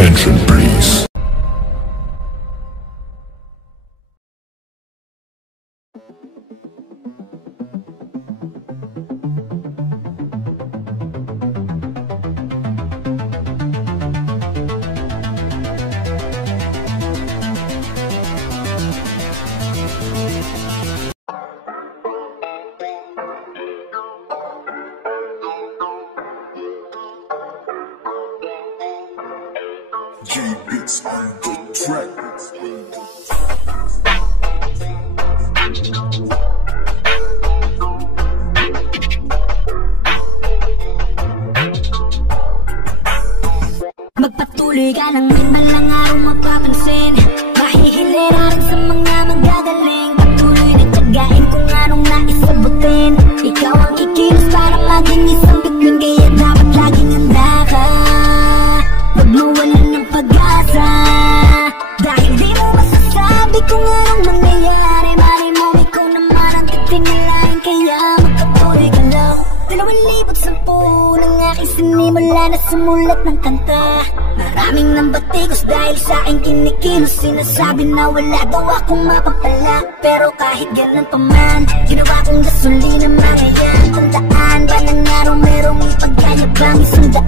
Attention please. G-Beats on the track. Magpatuloy ka lang din balang araw mapapansin. Mahihilera rin sa mga magagaling. Patuloy na tiyagain kung anong naisabutin. Ikaw ang ikilos para maging isang bituin. Kaya dapat laging handa ka. Huwag mawalan ng pag-asa. Dahil di mo masasabi kung anong mangyayari. Mali mo ikaw naman ang titingalain. Kaya magpatuloy ka lang. 2010 nang aking sinimula na sumulat ng kanta. Maraming nang batikos dahil sa aking kinikilos. Sinasabi na wala daw akong mapapala. Pero kahit ganun pa man, ginawa kong gasolina mga yan. Tandaan ba ng araw merong ipagkayabang 100%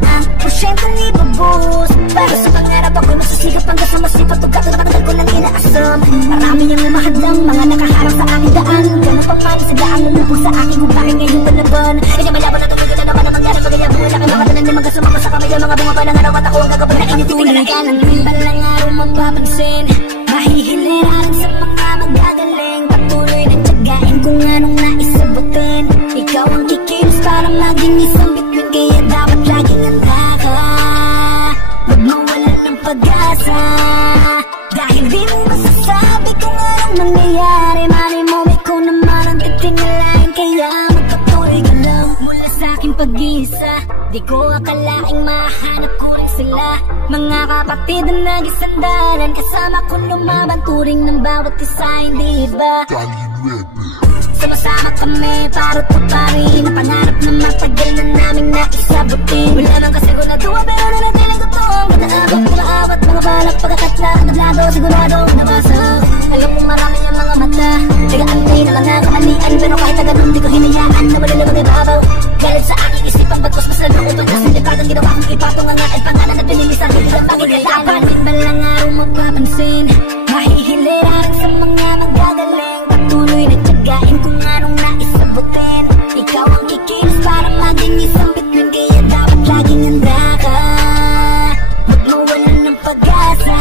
ibabuhos. Para sa pangarap ako nasisigap hanggang sa masipag. Pagkakatagal ko lang inaasam. Marami ang umahadlang mga nakaharap sa aking daan. Ganun pa man sa daan lumubog sa aking upahin ngayong palaban. Kaya malabo na tumigil na naman ang mangyari. Pagkaya buhay na kinakatanan din mga sumama sa kamay. Ang mga bunga pa ng araw at ako ang gagawin na inituloy ka ng rin balang araw mapapansin. Mahihilera rin sa mga magagaling. Patuloy na tiyagain kung anong naisabutin. Ikaw ang kikilos para maging isang bituin. Kaya dapat laging handa ka. Huwag mawalan ng pag-asa. Dahil di mo masasabi kung anong mangyayari. Mali mo ikaw naman ang titingalain. Kaya magpatuloy ka lang. Mula sa aking pag-iisa, di ko akalaing mahanap ko rin sila. Mga kapatid na nagisandaran, kasama ko lumaban, turing ng bawat isa, hindi ba? Sama-sama kami, parot pa pa rin. Ang pangarap na matagal na naming naisabutin. Wala nang kasiguraduwa pero nanatiling totoo. Mataabang, kumaawat, mga balak, pagkakatla, nablado, sigurado, nabasa. Alam mo marami ang mga mata, tagaan-tay na mga kamalian. Pero kahit na ganun, di ko hinayaan na wala naman ibabaw. Galit sa aking isipang bagkos, mas lalo utol. Kasi nipagang ginawa kong ipatong ang at pangalan at pinilisan. Hindi lang magigalapan. Din balang araw mapapansin. Mahihilera rin sa mga magagaling. Patuloy na tiyagain kung anong naisabutin. Ikaw ang kikilos para maging isang bituin. Kaya dapat laging handa ka. Huwag mawalan ng pag-asa.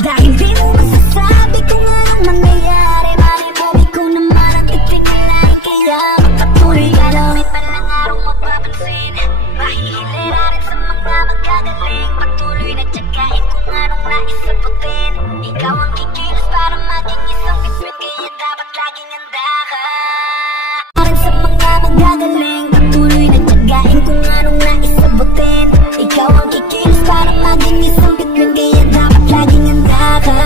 Dahil di mo masasabi kung anong mangyayari. Mali mo ikaw naman ang titingalain. Kaya magpatuloy ka lang. Balang araw mapapansin. Mahihilera rin sa mga magagaling. Patuloy na tiyagain kung anong naisabutin. Ikaw ang kikilos para maging isang bituin. Kaya dapat laging handa ka. Rin sa mga magagaling. Patuloy na tiyagain kung anong naisabutin. Ikaw ang kikilos para maging isang bituin. Kaya dapat laging handa ka.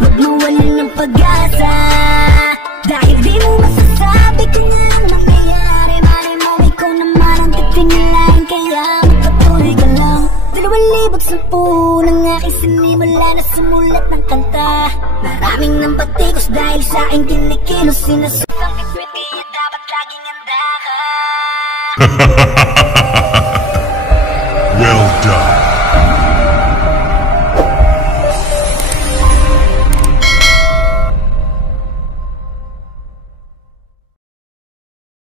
Huwag mawalan ng pag-asa. Dahil di mo masasabi kung anong mangyayari. Mali mo ikaw naman ang titingalain. Kaya magpatuloy ka lang. 2010 nang aking sinimula na sumulat ng kanta. Maraming nang batikos dahil sa aking kinikilos. Sinasabang bituin kaya dapat laging handa ka.